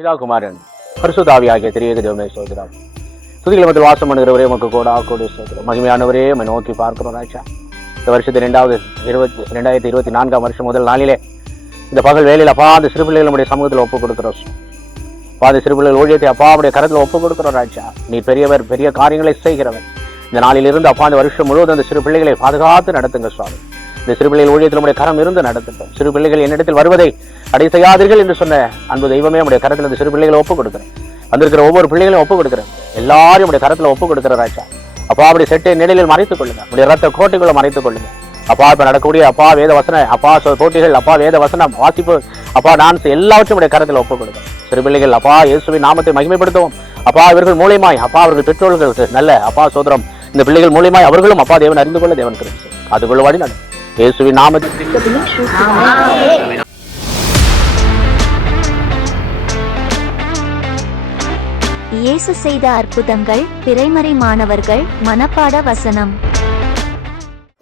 பிதா குமாரன் பரிசுத்த ஆவியாகிய திரியேக தேவனை ஸ்தோத்திரம். துதிகளை மத்தியில் வாசம் பண்ணுகிறவரே உமக்கு கோடி ஸ்தோத்திரம். மகிமையானவரே உம்மை நோக்கி பார்க்கிறோம் ராஜா. இந்த வருஷத்து 2024 வருஷம் முதல் நாளிலே இந்த பகல் வேலையில் அப்பா அந்த சிறு பிள்ளைகள் நம்முடைய சமூகத்தில் ஒப்புக் கொடுக்கிறோம். அப்பா அந்த சிறு பிள்ளைகள் ஊழியத்தை அப்பாவுடைய கரத்தில் ஒப்புக் கொடுக்கிறோம் ராஜா. நீ பெரியவர், பெரிய காரியங்களை செய்கிறவன். இந்த நாளிலிருந்து அப்பா அந்த வருஷம் முழுவதும் அந்த சிறு பிள்ளைகளை பாதுகாத்து நடத்துங்க சுவாமி. இந்த சிறு பிள்ளைகள் ஊழியத்தில் நம்முடைய கரம் இருந்து நடத்தட்டும். சிறு பிள்ளைகள் என்னிடத்தில் வருவதை அடை செய்யாதீர்கள் என்று சொன்ன அன்பு தெய்வமே நம்முடைய கரத்தில் இந்த சிறு பிள்ளைகளை ஒப்புக் கொடுக்கிறேன். வந்திருக்கிற ஒவ்வொரு பிள்ளைகளையும் ஒப்புக் கொடுக்கிறேன். எல்லாரும் நம்முடைய கரத்தில் ஒப்புக் கொடுக்கிற ராஜா. அப்பா அப்படி செட்டை நிழலில் மறைத்துக் கொள்ளுங்க. நம்முடைய ரத்த கோட்டைக்குள்ள மறைத்துக் கொள்ளுங்க. அப்பா இப்ப நடக்கக்கூடிய அப்பா வேத வசன அப்பா போட்டிகள் அப்பா வேத வசனம் வாசிப்பு அப்பா டான்ஸ் எல்லாவற்றும் நம்முடைய கரத்தில் ஒப்புக் கொடுங்க. சிறு பிள்ளைகள் அப்பா இயேசுவின் நாமத்தை மகிமைப்படுத்துவோம். அப்பா இவர்கள் மூலியமாய் அப்பா அவர்கள் பெற்றோர்களுக்கு நல்ல அப்பா சோதரம் இந்த பிள்ளைகள் மூலியமாய் அவர்களும் அப்பா தேவன் அறிந்து கொள்ள தேவன் கிருபை அதுக்குள்ள வாடி நட இயேசுவின் நாமத்தில் இயேசு செய்த அற்புதங்கள், திரைமறை மாணவர்கள் மனப்பாட வசனம்.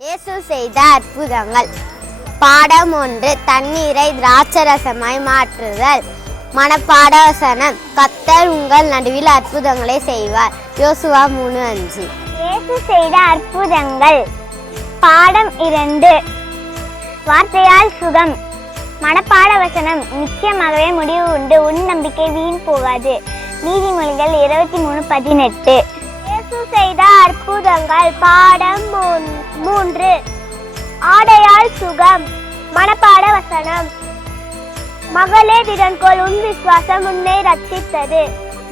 இயேசு செய்த அற்புதங்கள். பாடம் 1. தண்ணீரை திராட்சரசமாய் மாற்றுதல். மனப்பாட வசனம். கர்த்தர் உங்கள் நடுவில் அற்புதங்களை செய்வார். யோசுவா 3:5. இயேசு செய்த அற்புதங்கள். பாடம் 2. வார்த்தையால் சுகம். மனப்பாட வசனம். நிச்சயமாகவே முடிவு உண்டு, உன் நம்பிக்கை வீண் போகாது. நீதிமொழிகள் 23:18. இயேசு செய்த அற்புதங்கள். பாடம் 3. ஆடையால் சுகம். மனப்பாட வசனம். மகளே திடன்கொள், உன் விசுவாசம் உன்னை ரட்சித்தது.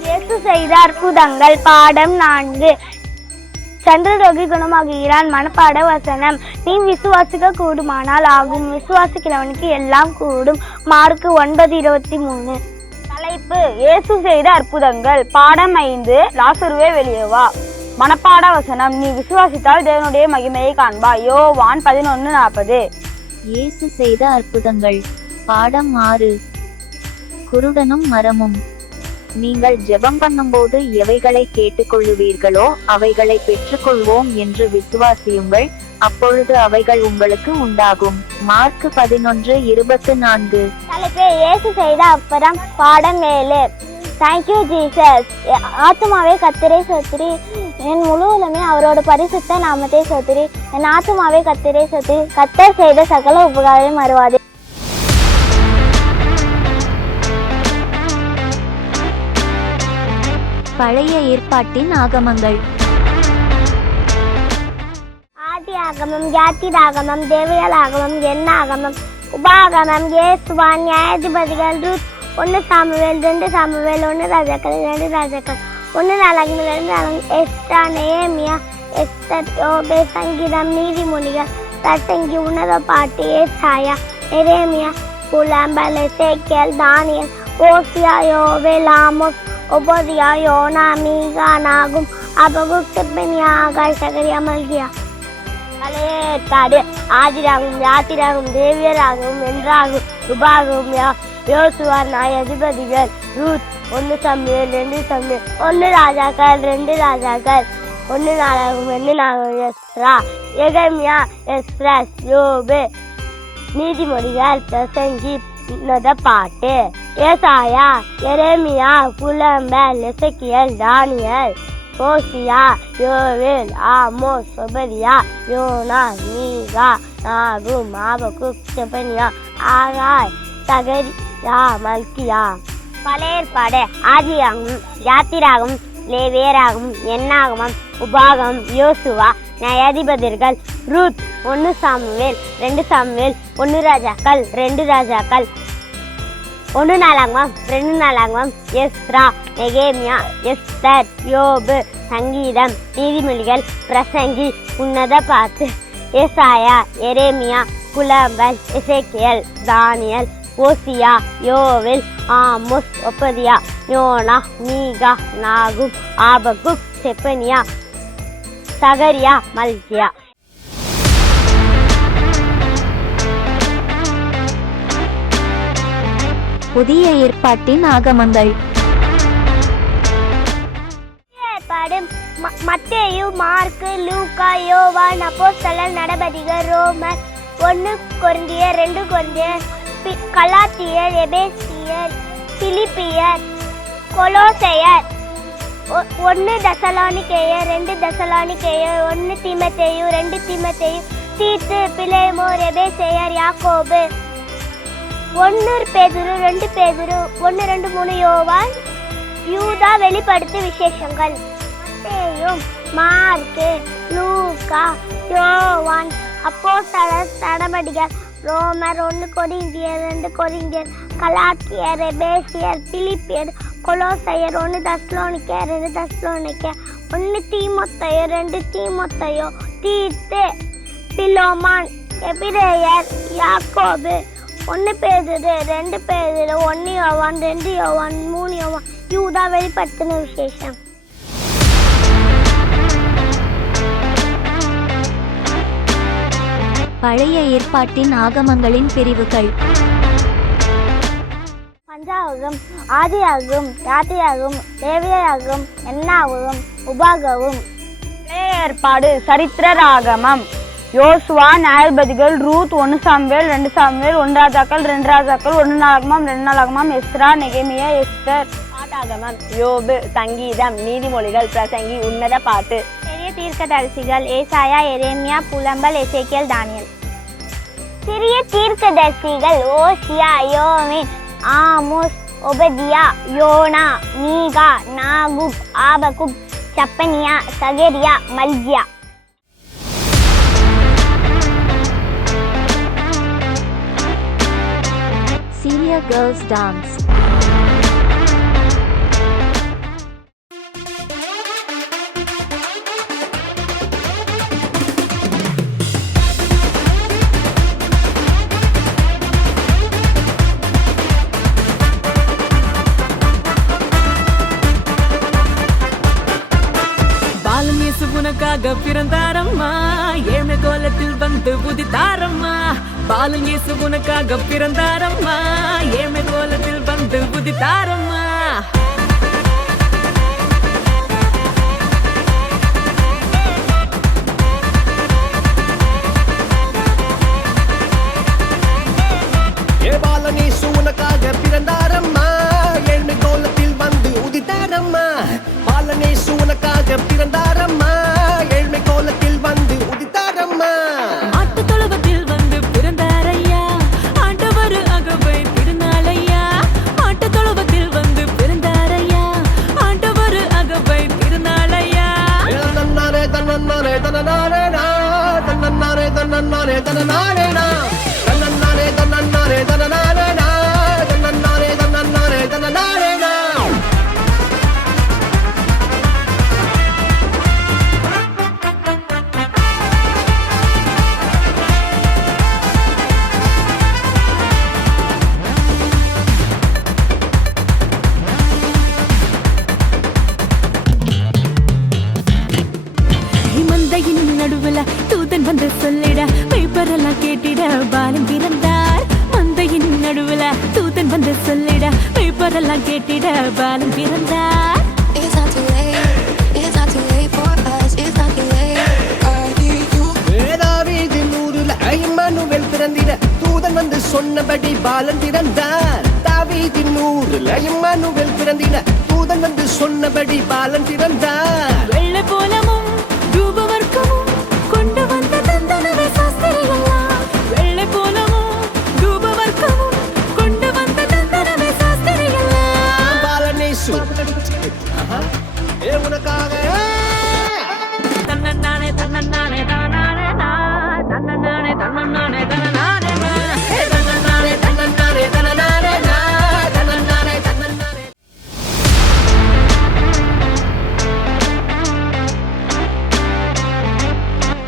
இயேசு செய்த அற்புதங்கள். பாடம் 4. சந்திரரோகி குணமாகுகிறான். மனப்பாட வசனம். நீ விசுவாசிக்க கூடுமானால் ஆகும், விசுவாசிக்கிறவனுக்கு எல்லாம் கூடும். மார்க்கு 9:23. தலைப்பு. இயேசு செய்த அற்புதங்கள். பாடம் 5. லாசருவே வெளியே வா. மனப்பாட வசனம். நீ விசுவாசித்தால் தேவனுடைய மகிமையை காண்பாய். யோவான் 11:40. இயேசு செய்த அற்புதங்கள். பாடம் 6. குருடனும் மரமும். நீங்கள் ஜெபம் பண்ணும்போது எவைகளை கேட்டுக்கொள்ளுவீர்களோ அவைகளை பெற்றுக்கொள்வோம் என்று விசுவாசியுங்கள், அப்பொழுது அவைகள் உங்களுக்கு உண்டாகும். மார்க்கு 11:24. தலைப்பு. இயேசு செய்த அற்புதம். பாடம் 7. Thank you Jesus. ஆத்துமாவே கர்த்தரை ஸ்தோத்திரி, என் முழு உலகமே அவரோட பரிசுத்த நாமத்தை ஸ்தோத்திரி. என் ஆத்துமாவே கர்த்தரை ஸ்தோத்திரி, கர்த்தர் செய்த சகல உபகாரங்களை மறவாதே. பழைய ஏற்பாட்டின் ஆகமங்கள். ஆதி ஆகமம், யாத்திராகமம், தேவயல் ஆகமம், எண்ண ஆகமம், உபாகமம், யோசுவா, நியாயாதிபதிகள், ரூத், 1 சாமுவேல், 2 சாமுவேல், 1 ராஜாக்கள், 2 ராஜாக்கள், 1 நாளாகமம், 2 நாளாகமம், எஸ்தா, நெகேமியா, எஸ்தர், யோபு, சங்கீதம், நீதிமொழிகள், பிரசங்கி, உன்னத பாட்டு, ஏசாயா, எரேமியா, புலம்பல், எசேக்கியேல், தானியேல், ஓசியா, யோவேல், ஆமோஸ், ஒபதியா, யோனா, மீகா, நாகும், அபகுக், செப்பனியா, ஆகாய், சகரியா, மல்கியா. பழைய ஏற்பாடு. ஆதிராகும், யாத்திராகும், தேவியராகவும், என்றாகும், உபாகும், யோசுவா, நியாயாதிபதிகள், ரூத், 1 சாமுவேல், 2 சாமுவேல், 1 ராஜாக்கள், 2 ராஜாக்கள், 1 நாளாகும், 2 நாளாகும், எஸ்ரா, எரேமியா, எஸ்ராஸ், யோபு, நீதிமொழிகள், பிரசங்கி, உன்னத பாட்டு, ஏசாயா, எரேமியா, புலம்பல், எசேக்கியேல், தானியேல், ஓசியா, யோவேல், ஆமோஸ், ஒபதியா, யோனா, மீகா, நாகும், ஆபகுக், செப்பனியா, ஆகாய், சகரியா, மல்கியா. பழைய ஏற்பாடு. ஆதியாகமம், யாத்திராகமம், லேவியராகமம், எண்ணாகமம், உபாகமம், யோசுவா, நியாயாதிபதிகள், ரூத், 1 சாமுவேல், 2 சாமுவேல், 1 ராஜாக்கள், 2 ராஜாக்கள், 1 நாளாகமம், 2 நாளாகமம், எஸ்ரா, நெகேமியா, எஸ்தர், யோபு, சங்கீதம், நீதிமொழிகள், பிரசங்கி, உன்னத பாட்டு, ஏசாயா, எரேமியா, புலம்பல், எசேக்கியேல், தானியேல், ஓசியா, யோவேல், ஆமோஸ், ஒபதியா, யோனா, மீகா, நாகும், ஆபகுக், செப்பனியா, சகரியா, மல்கியா. புதிய ஏற்பாட்டின் ஆகமங்கள். ஏற்பாடு. மத்தேயு, மார்க்கு, லூக்கா, யோவான், அப்போஸ்தலர், நடபடிகள், ரோமர், 1 கொரிந்தியர், 2 கொரிந்தியர், கலாத்தியர், எபேசியர், பிலிப்பியர், கொலோசையர் 1 தெசலோனிக்கேயர் 2 தெசலோனிக்கேயர் 1 தீமோத்தேயு 2 தீமோத்தேயு தீத்து பிலேமோன் எபேசியர் யாக்கோபு 1 பேதுரு 2 பேதுரு 1 2 3 யோவான் யூதா வெளிப்படுத்து விசேஷங்கள் மத்தேயு மார்க்கு லூக்கா யோவான் அப்போஸ்தலர் நடபடிகள் ரோமர் 1 கொரிந்தியர் 2 கொரிந்தியர் கலாத்தியர் எபேசியர் பிலிப்பியர் கொலோசையர் 1 தெசலோனிக்கேயர் 2 தெசலோனிக்கேயர் 1 தீமோத்தேயு 2 தீமோத்தேயு தீத்து பிலோமான் எபிரேயர் யாக்கோபு 1 பேதுரு 2 பேதுரு 1 யோவான் 2 யோவான் 3 யோவான் யூதா வெளிப்படுத்தின விசேஷம். பழைய ஏற்பாட்டின் ஆகமங்களின் பிரிவுகள். பஞ்சாகமம், ஆதியாகமம், யாத்திராகமம், லேவியராகமம், என்னாகமம், உபாகமம். பழைய ஏற்பாடு சரித்திரராகமம், யோசுவா, நியாயாதிபதிகள், ரூத், 1 சாமுவேல் 2 சாமுவேல் 1 ராஜாக்கள் 2 ராஜாக்கள் 1 நாளாகமம் 2 நாளாகமம், எஸ்ரா, நெகேமியா, எஸ்தர். ஆதாகமம், யோபு, சங்கீதம், நீதிமொழிகள், பிரசங்கி, உன்னத பாட்டு. பெரிய தீர்க்கதரிசிகள் ஏசாயா, எரேமியா, புலம்பல், எசேக்கியேல், தானியேல். சிறிய தீர்க்கதரிசிகள் ஓசியா, யோவேல், ஆமோஸ், ஒபதியா, யோனா, மீகா, நாகுப், ஆபகுப், சப்பனியா, சகரியா, மல்கியா. Syria Girls Dance. உனக்காக பிறந்தாரம்மா, ஏழ்மை கோலத்தில் வந்து உதித்தாரம்மா. பாலன் இயேசு உனக்காக பிறந்தாரம்மா, ஏழ்மை கோலத்தில் வந்து உதித்தாரம்மா. பாலன் இயேசு உனக்காக பிறந்தாரம்மா, ஏழ்மை கோலத்தில் வந்து உதித்தாரம்மா. பாலன் இயேசு உனக்காக பிறந்தாரம்மா, ஏழ்மை கோலத்தில் வந்து உதித்தாரம்மா. ஆட்டு தொழுவத்தில் வந்து பிறந்தாரையா, ஆண்டவர் அகவை திருநாளையா. ஆட்டு தொழுவத்தில் வந்து பிறந்தாரையா, ஆண்டவர் அகவை திருநாளையா. தன்னன்னாரே தன்னன்னாரே தன்னனாரே நா, தன்னன்னாரே தன்னன்னாரே தன்னனாரே நா, தன்னன்னாரே தன்னன்னாரே தன்னனாரே நா, தன்னன்னாரே தன்னன்னாரே தன்னனாரே நா. மந்தையின் நடுவுல தூதன் வந்து சொல்லிட, பேப்பரெல்லாம் கேட்டிட பாலன் பிறந்தார். மந்தையின் நடுவுல தூதன் வந்து சொல்லிட, பேப்பரெல்லாம் கேட்டிட பாலன் பிறந்தார். தாவீதின் ஊருல இம்மானுவேல் பிறந்திட, தூதன் வந்து சொன்னபடி பாலன் பிறந்தார். தாவீதின் ஊருல இம்மானுவேல் பிறந்திட, தூதன் வந்து சொன்னபடி பாலன் பிறந்தார். வெள்ளை போலமும் தூபவர்க்கமும் கொண்டு வந்த தந்தனவே சாஸ்திரிகளா. வெள்ளை போலமும் தூபவர்க்கமும் கொண்டு வந்த தந்தனவே சாஸ்திரிகளா. பாலனேசு உனக்காக தன்னன்னானே தன்னன்னானே தானானே நா, தன்னன்னானே தன்னன்னானே தனனானே நா, தன்னன்னானே தன்னன்னானே தனனானே நா, தன்னன்னானே தன்னன்னானே.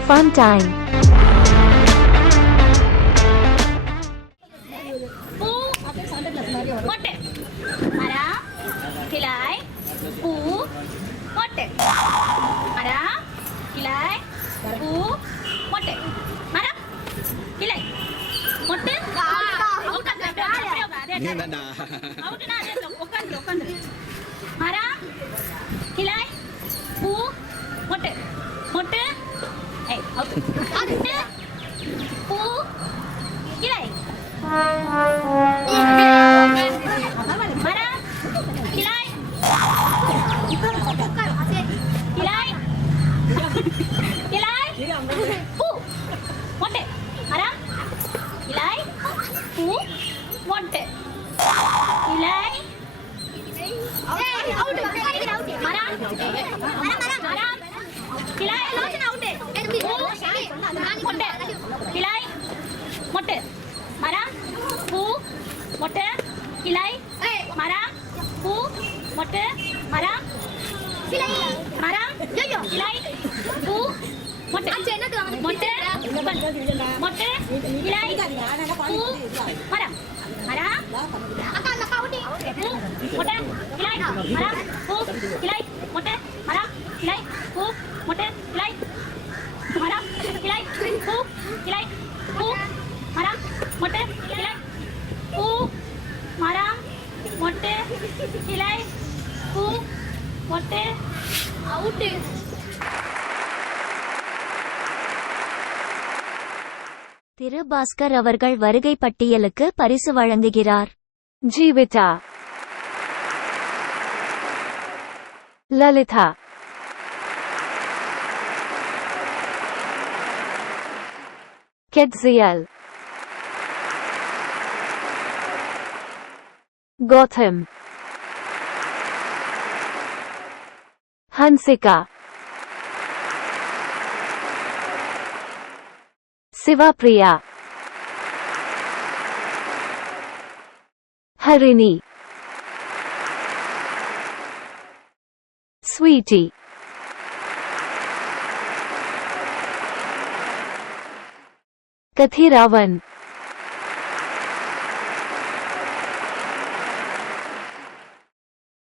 Fun time. மொட்டை மரம் கிளை பூ மொட்டை மரம் கிளை பூ மொட்டை மரம் கிளை மொட்டை உட்காந்து மரம் கிளை பூ மொட்டை மொட்டை பூ கிளை மரம் கிளை கிளாய் பூ மொட்டை மரம் கிளாய் பூ மொட்டை கிளாய் மரம் கிளாய் மொட்டை கிளாய் மொட்டை மரம் பூ மொட்டை கிளாய் மரம் பூ மொட்டை மரம் மரம் கிளாய் பூ மொட்டை மொட்டை மொட்டை கிளாய் பூ மரம் மரம் பூ மொட்டை கிளாய் மரம் பூ கிளாய் மொட்டை மரம் கிளாய் பூ மொட்டை கிளாய் மரம் கிளாய் பூ கிளாய் பூ மரம் மொட்டை கிளாய் பூ மரம் மொட்டை கிளாய் பூ மொட்டை அவுட்டு. திரு பாஸ்கர் அவர்கள் வருகை பட்டியலுக்கு பரிசு வழங்குகிறார். Jeevitha, Lalitha, Ketsiyal, Gautham, Hansika, Sivapriya, Harini, Sweety, Kathiravan,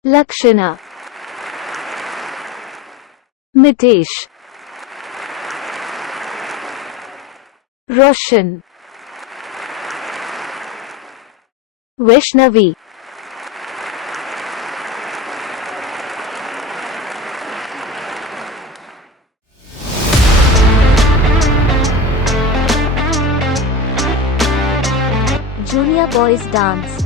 Lakshana, Mithesh, Roshan, Vaishnavi, Junior Boys Dance.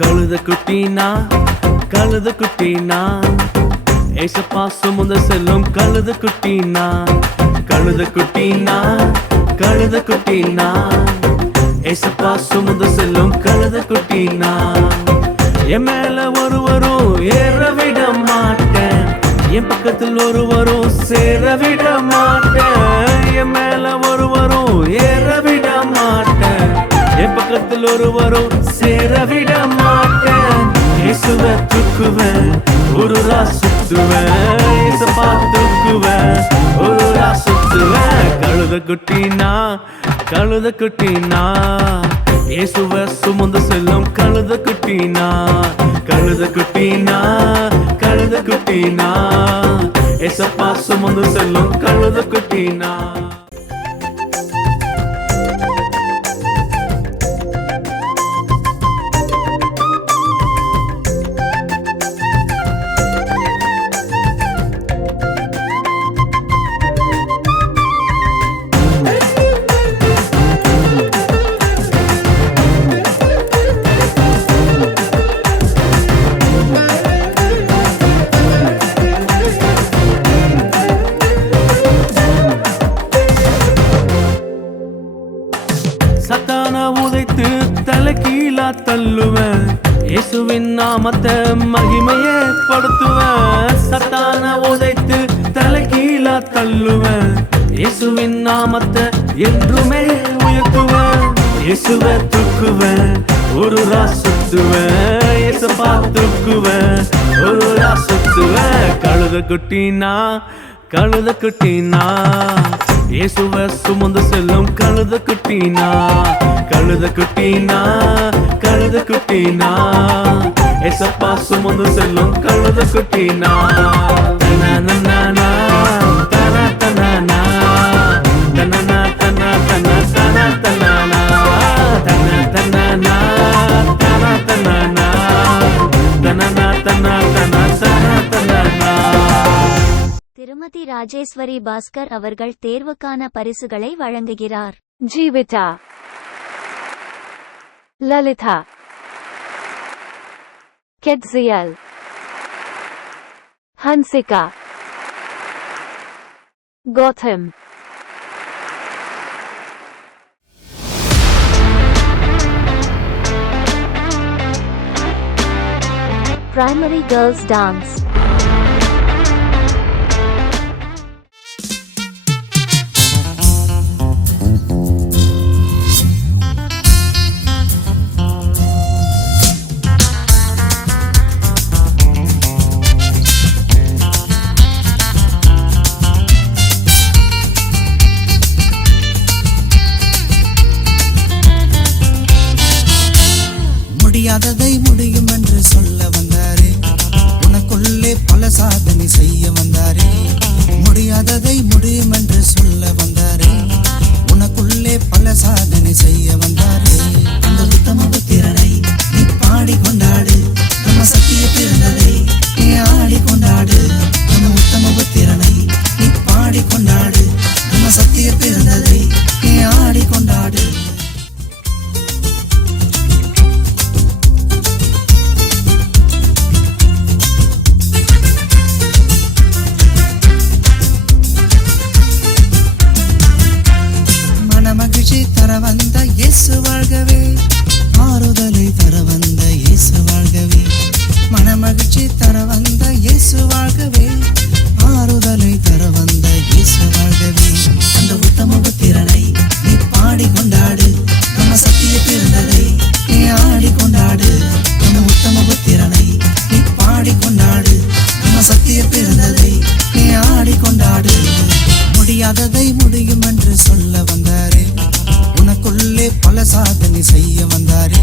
கழுத குட்டினா கழுத குட்டினா ஏசப்பா சுமந்த செல்லும் கழுத குட்டினா கழுத குட்டினா கழுத குட்டினா ஏசப்பா சுமந்த செல்லும் கழுத குட்டினா என் மேல ஒருவரும் ஏற விட மாட்டேன் என் பக்கத்தில் ஒருவரும் சேர விட மாட்டேன் என் மேல ஒருவரும் ஏற விட மாட்டேன் என் பக்கத்தில் ஒருவரும் சேர விட மாட்டேன் இயேசுவை தூக்குவேன் ஒரு சுத்துவேன் இயேசுப்பா தூக்குவேன் ஒரு சுத்துவேன் கழுத குட்டினா கழுத குட்டினா இயேசுவை சுமந்து செல்லும் கழுத குட்டினா கழுத குட்டினா கழுத குட்டினா இயேசுப்பா சுமந்து செல்லும் கழுத குட்டினா சத்தான உதைத்து தலைகீழா தள்ளுவேன் இயேசுவின் நாமத்தை மகிமையே படுத்துவேன் சத்தான உதைத்து தலைகீழா தள்ளுவேன் இயேசுவின் நாமத்தை என்றுமே உயர்த்துவேன் இயேசுவை தூக்குவேன் ஒரு சுத்துவேன் இயேசுப்பா தூக்குவேன் ஒரு சுத்துவேன் கழுத குட்டினா கழுத குட்டினா இயேசுவ சுமந்து செல்லும் கழுத குட்டினா கழுத குட்டினா கழுத குட்டினா ஏசப்பா சுமந்து செல்லும் கழுத குட்டினா தனனனனா தன தனனா தனனா தன தன தன தனனா தன தனனா தன தனனா தனனா தன தன தன தனனா. திருமதி ராஜேஸ்வரி பாஸ்கர் அவர்கள் தேர்வுக்கான பரிசுகளை வழங்குகிறார். Jeevitha, Lalitha, கெட்சியல், Hansika, Gautham. Primary Girls Dance. முடியாததை முடியும் என்று சொல்ல வந்தாரே, உனக்குள்ளே பல சாதனை செய்ய வந்தாரே. முடியாததை முடியும் என்று சொல்ல வந்தாரே, உனக்குள்ளே பல சாதனை செய்ய வந்தாரே. அந்த உத்தம புத்திரனை நீ பாடி கொண்டாடு, நம்ம சத்திய பிறந்ததை நீ ஆடி கொண்டாடு. நம்ம உத்தம புத்திரனை நீ பாடி கொண்டாடு, நம்ம சத்திய பிறந்ததை நீ ஆடி கொண்டாடு. மகிழ்ச்சி தர வந்த இயேசு வாழ்கவே, ஆறுதலை தர வந்த இயேசு வாழ்கவே. மனமகிழ்ச்சி தர வந்த இயேசு வாழ்கவே, ஆறுதலை தர வந்த இயேசு வாழ்கவே. அந்த உத்தம புத்திரனை நீ பாடி கொண்டாடு, நம்ம சத்திய பிறந்ததை நீ ஆடி கொண்டாடு. நம்ம உத்தம புத்திரனை நீ பாடி கொண்டாடு, நம்ம சத்திய பிறந்ததை நீ ஆடி கொண்டாடு. முடியாததை முடியும் என்று சொல்ல வந்தாரே, உனக்குள்ளே பல சாதனை செய்ய வந்தாரே.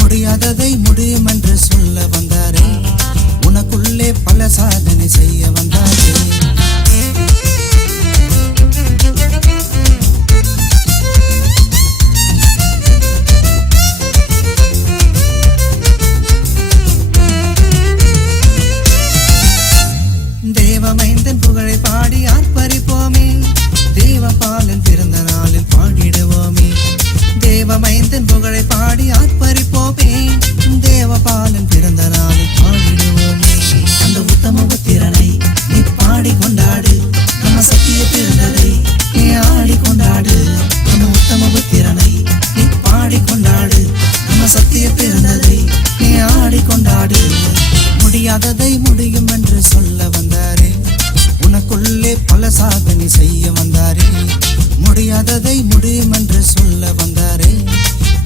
முடியாததை முடியும் என்று சொல்ல வந்தாரே, உனக்குள்ளே பல சாதனை செய்ய வந்தாரே. தேவமைந்தன் புகழை பாடி ஆர்ப்பரிப்போமே, தேவபாலன் பிறந்த நாளில் பாடிடுவோமே. தேவமைந்தன் புகழை பாடி ஆர்ப்பரிப்போமே, தேவபாலன் பிறந்த நாளில் பாடிடுவோமே. அந்த உத்தம புத்திரனை நீ பாடி கொண்டாடு, நம்ம சத்திய பிறந்ததை நீ ஆடி கொண்டாடு. நம்ம உத்தம புத்திரனை நீ பாடி கொண்டாடு, நம்ம சத்திய பிறந்ததை நீ ஆடி கொண்டாடு. முடியாததை முடியும் என்று சொல்ல வந்தாரே, உனக்குள்ளே பல சாதனை செய்ய வந்தாரே. முடியாததை முடியும் என்று சொல்ல வந்தாரே,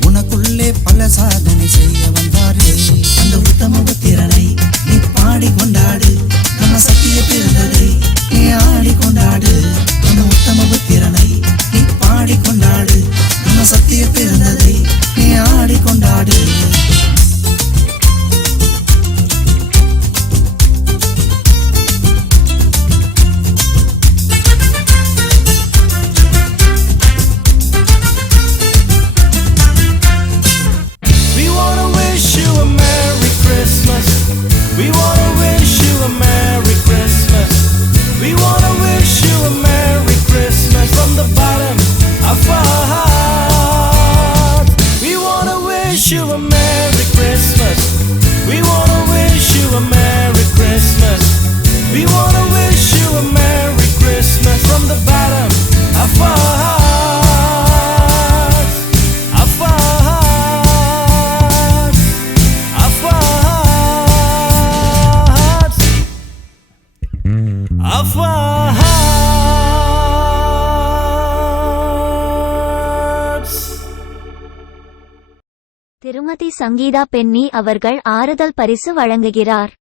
உனக்குள்ளே பல சாதனை செய்ய வந்தாரே. அந்த உத்தம புத்திரனை நீ பாடி கொண்டாடு, நம்ம சத்திய பிறந்ததை நீ ஆடி கொண்டாடு. நம்ம உத்தம புத்திரனை நீ பாடி கொண்டாடு, நம்ம சத்திய பிறந்ததை நீ ஆடி கொண்டாடு. திருமதி சங்கீதா பென்னி அவர்கள் ஆறுதல் பரிசு வழங்குகிறார்.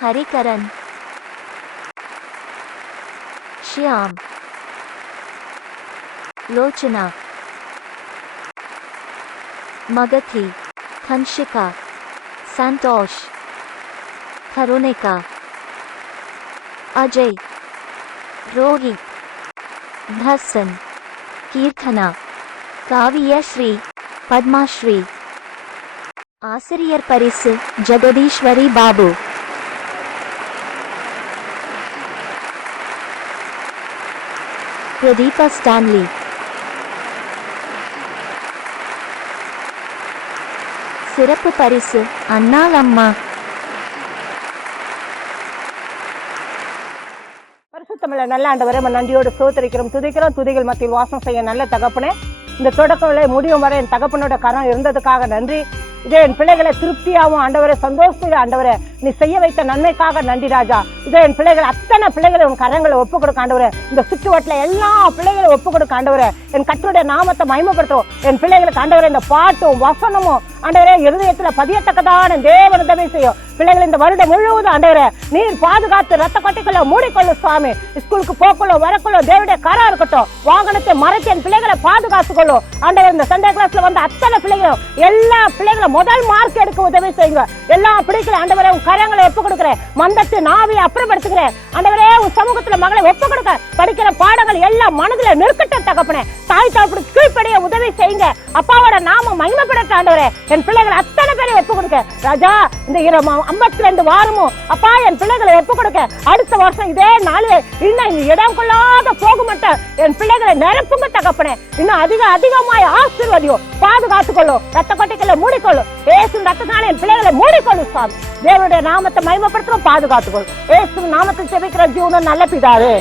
ஹரிகரன். ஷியாம், லோச்சனா, மகதி, கன்ஷிகா, சந்தோஷ், கருணிகா, அஜய், ரோஹித், தர்சன், கீர்த்தனா, காவியஸ்ரீ, பத்மாஸ்ரீ. ஆசிரியர் பரிசு ஜெகதீஸ்வரி பாபு. பிரதீபா ஸ்டான்லி. சிறப்பு பரிசு அன்னாள் அம்மா. பரிசுத்தமிழ நல்ல ஆண்டவரே, நன்றியோடு சோதரிக்கிறோம், துதிக்கிறோம். துதிகள் மத்தியில் வாசம் செய்ய நல்ல தகப்பனே, இந்த தொடக்கங்களை முடியும் வரை என் தகப்பனோட கரம் இருந்ததுக்காக நன்றி. இதே என் பிள்ளைகளை திருப்தியாகவும் ஆண்டவரே, சந்தோஷத்துல ஆண்டவரே நீ செய்ய வைத்த நன்மைக்காக நன்றி ராஜா. இதே என் பிள்ளைகள் அத்தனை பிள்ளைகளை உன் கரங்களை ஒப்பு கொடுக்க ஆண்டவரே. இந்த சுற்றுவட்டில எல்லா பிள்ளைகளும் ஒப்பு கொடுக்க ஆண்டவரே. என் கர்த்தருடைய நாமத்தை மகிமைப்படுத்தும். என் பிள்ளைகளுக்கு ஆண்டவரே இந்த பாட்டும் வசனமும் ஆண்டவரே இருதயத்துல பதியத்தக்கதான தேவன் உதவி செய்யும். பிள்ளைகள் இந்த வருடம் முழுவதும் ஆண்டவரே நீர் பாதுகாத்து ரத்த கட்டிக்குள்ள மூடிக்கொள்ளும் சுவாமி. ஸ்கூலுக்கு போக்குள்ள வரக்குள்ள தேவனுடைய கரம் இருக்கட்டும். வாகனத்தை மறைச்சு என் பிள்ளைகளை பாதுகாத்து கொள்ளும் ஆண்டவர். இந்த சண்டே கிளாஸ்ல வந்து அத்தனை பிள்ளைகளும் எல்லா பிள்ளைகளும் முதல் மார்க் எடுக்க உதவி செய்யுங்க. எல்லா பிள்ளைகளும் ஆண்டவரே உன் கரங்களை ஒப்பு கொடுக்கிறேன். மந்தத்து நாவியை அப்புறப்படுத்துகிறேன் ஆண்டவரே. உன் சமூகத்துல மகளை ஒப்பு கொடுக்க படிக்கிற பாடங்கள் எல்லாம் மனதுல நிற்கட்டும் தகப்பனே. தாய் தகப்படி கீழ்ப்படிய உதவி செய்யுங்க. அப்பாவோட நாம மகிமைப்படட்டும் ஆண்டவரே. என் பிள்ளைகளை அத்தனை பேரை ஒப்பு கொடுக்க ராஜா. இந்த 52 வாரமும் அப்பா என் பிள்ளைகளை ஒப்பு கொடுக்க. அடுத்த வருஷம் இதே நாளே இன்னும் இடம் கொள்ளாத போக மாட்டேன். என் பிள்ளைகளை நிரப்புங்க தகப்பனே. இன்னும் அதிகமாய் ஆசீர்வதியும், பாதுகாத்துக் கொள்ளும், ரத்த கொட்டைகளை மூடிக்கொள்ளும். ஏசு ரத்தத்தினால என் பிள்ளைகளை மூடிக்கொள்ளும் சாமி. தேவனுடைய நாமத்தை மகிமைப்படுத்துறோம், பாதுகாத்துக்கொள்ளும். ஏசு நாமத்தில் ஜெபிக்கிற ஜீவனும் நல்ல பிதாவே.